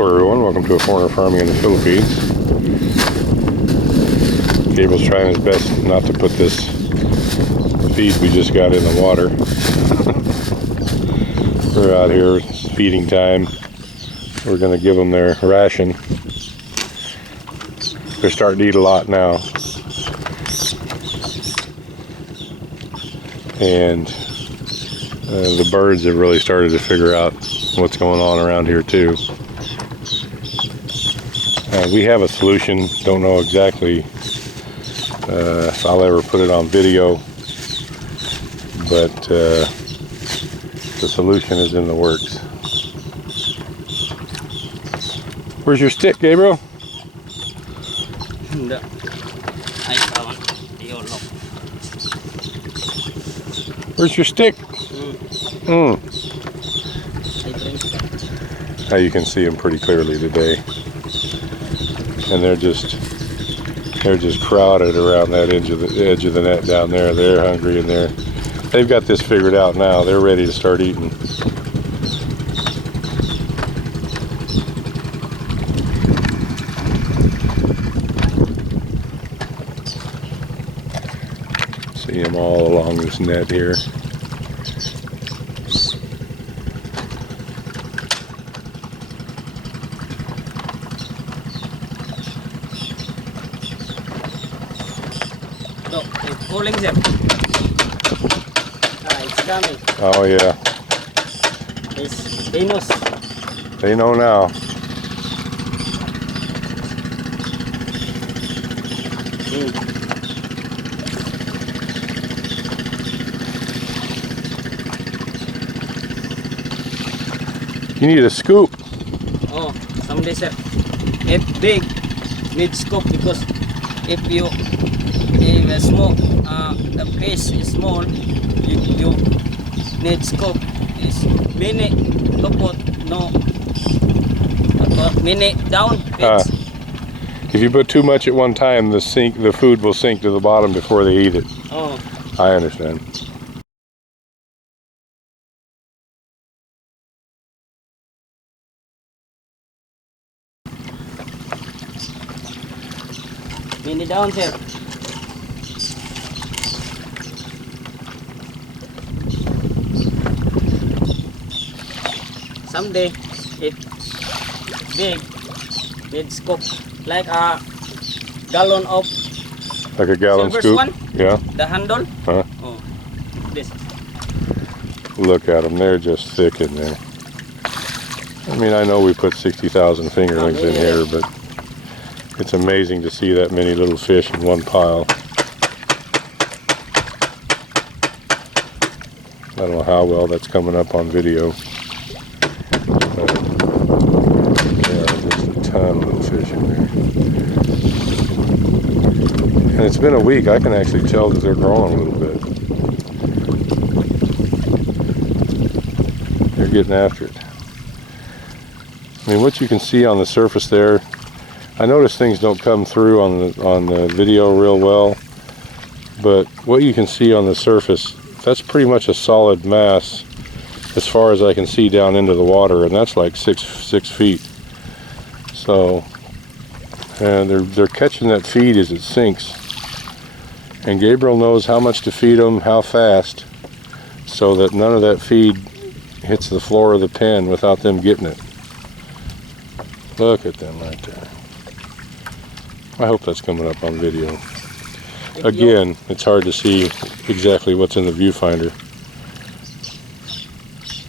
Hello everyone, welcome to A Foreigner Farming in the Philippines. Gabriel's trying his best not to put this feed we just got in the water. We're out here, it's feeding time. We're going to give them their ration. They're starting to eat a lot now. And the birds have really started to figure out what's going on around here too. We have a solution, don't know exactly if I'll ever put it on video, but the solution is in the works. Where's your stick, Gabriel? Where's your stick? Now you can see them pretty clearly today, and they're just crowded around that edge of the net down there. They're hungry, and they've got this figured out now. They're ready to start eating. See them all along this net here. Look, it's pulling them. It's coming. Oh yeah. They know. They know now. You need a scoop. Oh, someday, sir. If big, need scoop, because if small, the fish is small, you need scoop. Is mini lupot, no, mini down fish. If you put too much at one time, the food will sink to the bottom before they eat it. Oh, I understand. mini down, sir. Someday, if big, need scoop, like a gallon of Like a gallon silver scoop? Swan, Yeah. the handle. Huh? Oh, this. Look at them, they're just thick in there. I mean, I know we put 60,000 fingerlings in here, but it's amazing to see that many little fish in one pile. I don't know how well that's coming up on video. But there are just a ton of little fish in there. And it's been a week, I can actually tell that they're growing a little bit. They're getting after it. I mean, what you can see on the surface there, I notice things don't come through on the video real well, but what you can see on the surface, that's pretty much a solid mass as far as I can see down into the water, and that's like six feet. So, and they're catching that feed as it sinks, and Gabriel knows how much to feed them, how fast, so that none of that feed hits the floor of the pen without them getting it. Look at them right there. I hope that's coming up on video. Again, it's hard to see exactly what's in the viewfinder.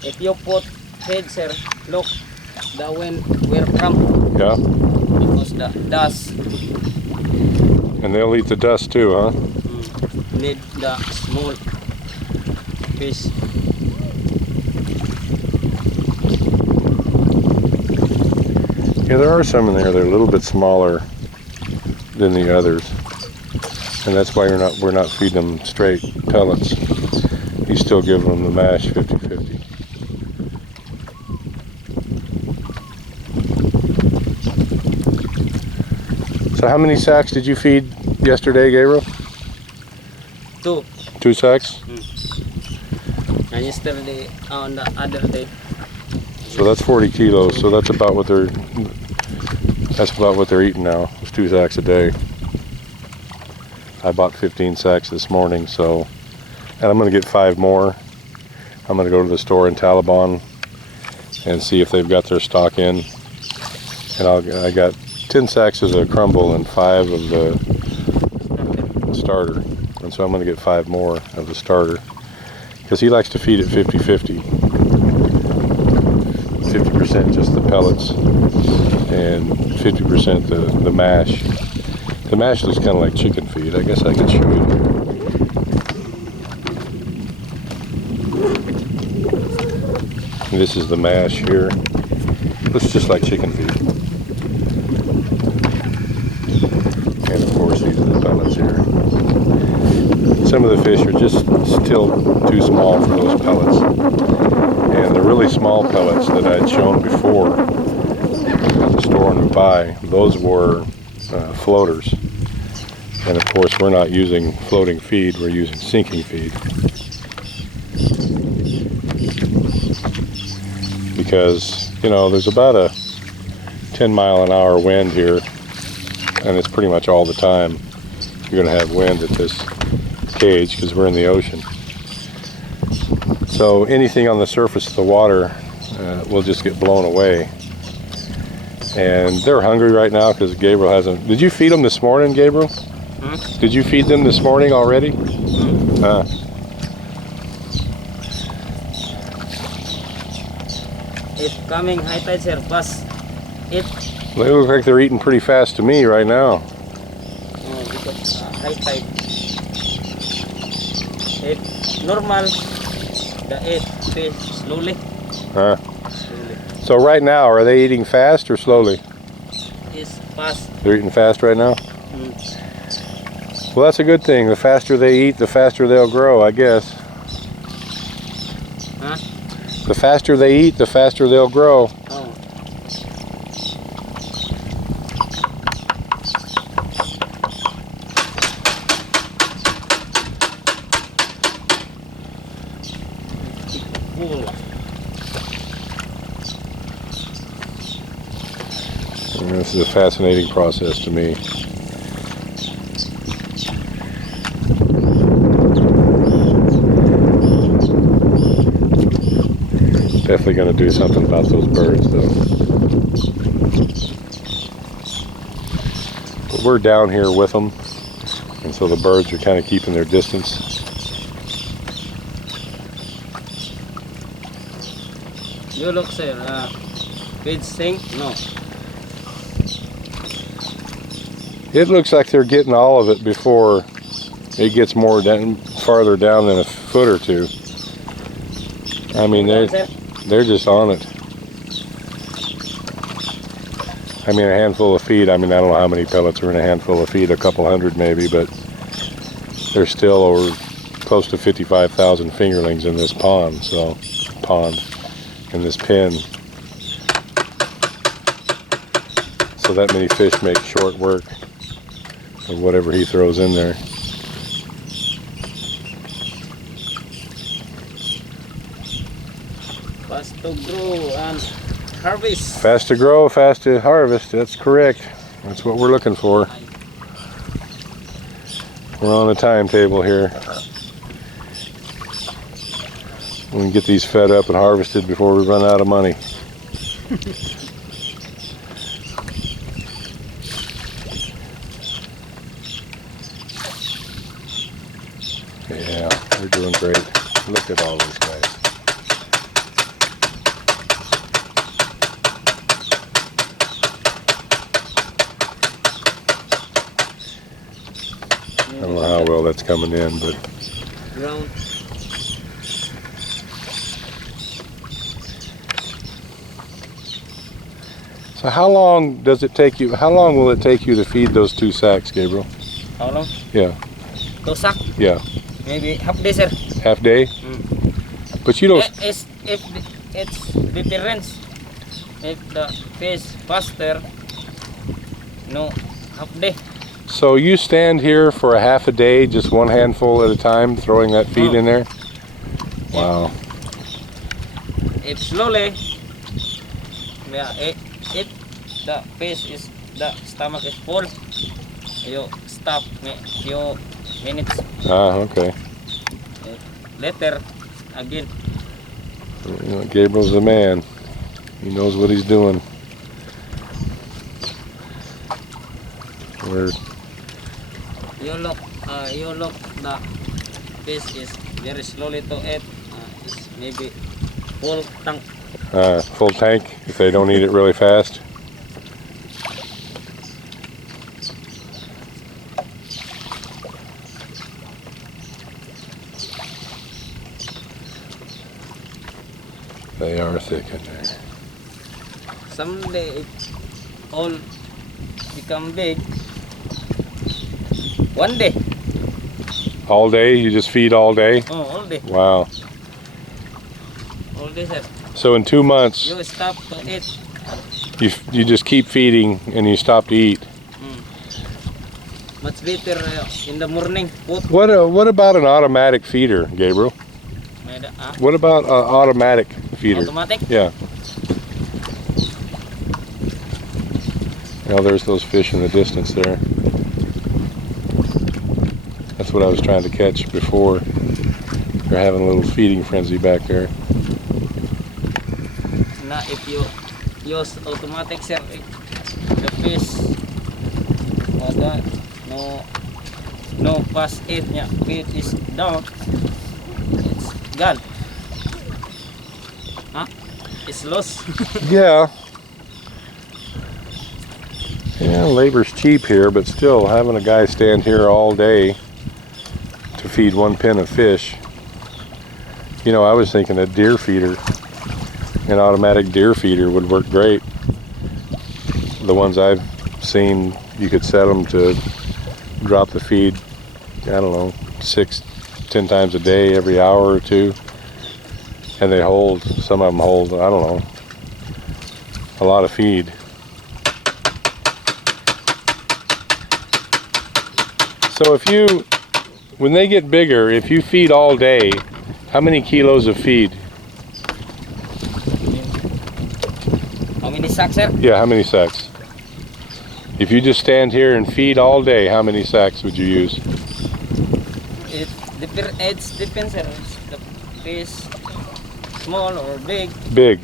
If you put feed, sir, look, the wind will come. Yeah? Because the dust. And they'll eat the dust too, huh? Need the small fish. Yeah, there are some in there that are a little bit smaller than the others, and that's why we're not feeding them straight pellets. He's still giving them the mash 50-50. So how many sacks did you feed yesterday, Gabriel? 2. 2 sacks? And yesterday, on the other day, So that's 40 kilos. So that's about what they're eating now. It's 2 sacks a day. I bought 15 sacks this morning, so, and I'm gonna get 5 more. I'm gonna go to the store in Taliban and see if they've got their stock in. And I got 10 sacks of the crumble and 5 of the starter. And so I'm gonna get 5 more of the starter because he likes to feed it 50-50. 50% just the pellets and 50% the mash. The mash looks kind of like chicken feed. I guess I could show you. This is the mash here. Looks just like chicken feed. And of course these are the pellets here. Some of the fish are just still too small for those pellets. And the really small pellets that I had shown before at the store in Dubai, those were floaters. And of course we're not using floating feed, we're using sinking feed. Because, you know, there's about a 10-mile-an-hour wind here, and it's pretty much all the time you're going to have wind at this cage because we're in the ocean. So anything on the surface of the water will just get blown away. And they're hungry right now because Gabriel hasn't... Did you feed them this morning, Gabriel? Hmm? Did you feed them this morning already? Hmm. It's coming high tide, sir. Plus, it. They look like they're eating pretty fast to me right now. Because high tide. It normal. The it fish slowly. Slowly. So right now, are they eating fast or slowly? It's fast. They're eating fast right now? Mm. Well, that's a good thing. The faster they eat, the faster they'll grow, I guess. Huh? The faster they eat, the faster they'll grow. Oh. Cool. And this is a fascinating process to me. Definitely going to do something about those birds, though. But we're down here with them, and so the birds are kind of keeping their distance. You look, sir. Feed sink? No. It looks like they're getting all of it before it gets more down, farther down than a foot or two. I mean, they're just on it. I mean, a handful of feed. I mean, I don't know how many pellets are in a handful of feed, a couple hundred maybe, but there's still over close to 55,000 fingerlings in this pond, in this pen. So that many fish make short work of whatever he throws in there. Fast to grow and harvest. Fast to grow, fast to harvest. That's correct. That's what we're looking for. We're on a timetable here. We can get these fed up and harvested before we run out of money. Yeah, they're doing great. Look at all these guys. I don't know how well that's coming in, but Ground. so how long does it take you? How long will it take you to feed those 2 sacks, Gabriel? How long? Yeah. 2 sack? Yeah. Maybe half day, sir. Half day? Mm. But you don't. It's difference. If the fish faster, no half day. So you stand here for a half a day, just one handful at a time, throwing that feed in there? Wow. If slowly, yeah, if the fish is the stomach is full, you stop me few minutes. Ah, okay. Later again. You know, Gabriel's the man. He knows what he's doing. We're You look the fish is very slowly to eat. It's maybe full tank. full tank if they don't eat it really fast. They are thick in there. Someday it all become big. One day. All day? You just feed all day? Oh, all day. Wow. All day, sir. So in 2 months, You stop to eat. you just keep feeding and you stop to eat. Much better in the morning. Put What about an automatic feeder, Gabriel? What about an automatic feeder? automatic. Yeah. Now there's those fish in the distance there. That's what I was trying to catch before. They're having a little feeding frenzy back there. Now if you use automatic, sir, the fish no fast eat niya. Feed is down. It's gone. Huh? It's lost. Yeah. Yeah, labor's cheap here, but still having a guy stand here all day to feed one pen of fish. You know, I was thinking a deer feeder, an automatic deer feeder would work great. The ones I've seen, you could set them to drop the feed, I don't know, 6-10 times a day, every hour or two. And they hold, some of them hold, I don't know, a lot of feed. So when they get bigger, if you feed all day, how many kilos of feed? How many sacks, sir? Yeah, how many sacks? If you just stand here and feed all day, how many sacks would you use? It depends, sir. The fish small or big. Big.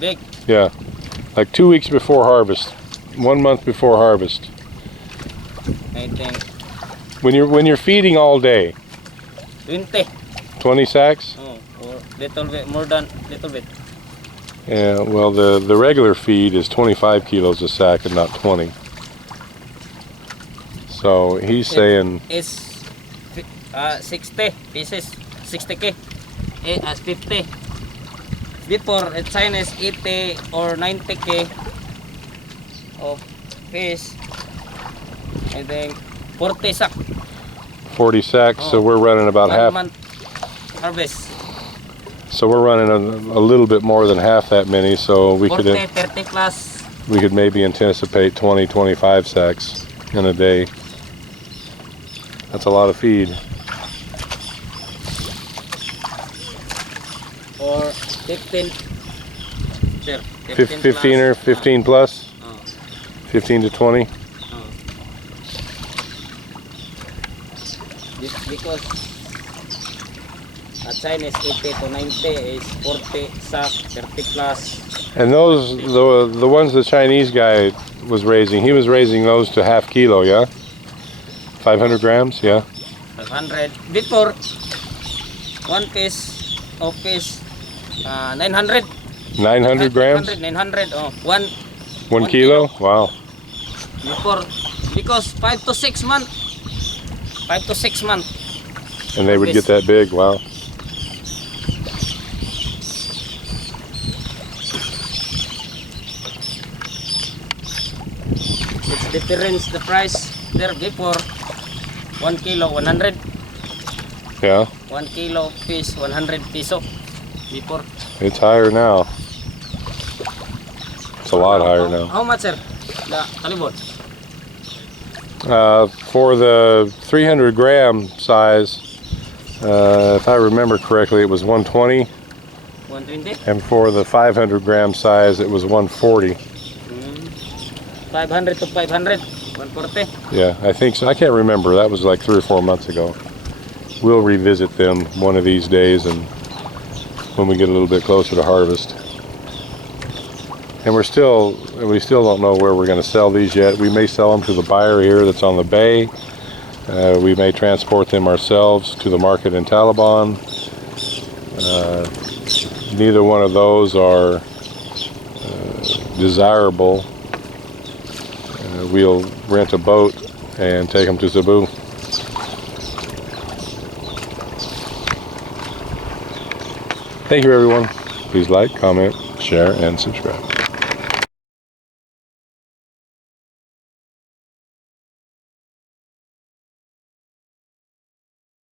Big. Yeah. Like 2 weeks before harvest, 1 month before harvest. I think When you're feeding all day, 20. 20 sacks? Oh, or little bit more than little bit. Yeah, well the regular feed is 25 kilos a sack and not 20. So he's saying It's 60 pieces, 60k, 50. Before China is 80 or 90k of fish. I think 40 sack. 40 sacks, so Oh. we're running about 1 half. month harvest. So we're running a little bit more than half that many, so we 40, could 30 plus. maybe anticipate 20-25 sacks in a day. That's a lot of feed. Or 15. Sir, 15 or 15 plus? Oh. 15 to 20? Because a Chinese 80 to 90 is 40 sack, 30 plus. And those, the ones the Chinese guy was raising, he was raising those to half kilo, yeah? 500 grams, yeah? 500. Before, one piece of fish, 900. 900 grams? 900, oh, 1 kilo? Wow. Before, because 5 to 6 months. 5 to 6 months. And they would get that big, wow. It's difference the price there before 1 kilo 100. Yeah, 1 kilo fish 100 peso before. it's higher now. It's a lot higher now. How much, sir? The talibot? For the 300 gram size, if I remember correctly, it was 120. 120? And for the 500 gram size, it was 140. 500 to 500, 140. Yeah, I think so. I can't remember. That was like 3 or 4 months ago. We'll revisit them one of these days, and when we get a little bit closer to harvest. And we still don't know where we're going to sell these yet. We may sell them to the buyer here that's on the bay. We may transport them ourselves to the market in Taliban. Neither one of those are desirable. We'll rent a boat and take them to Cebu. Thank you, everyone. Please like, comment, share, and subscribe.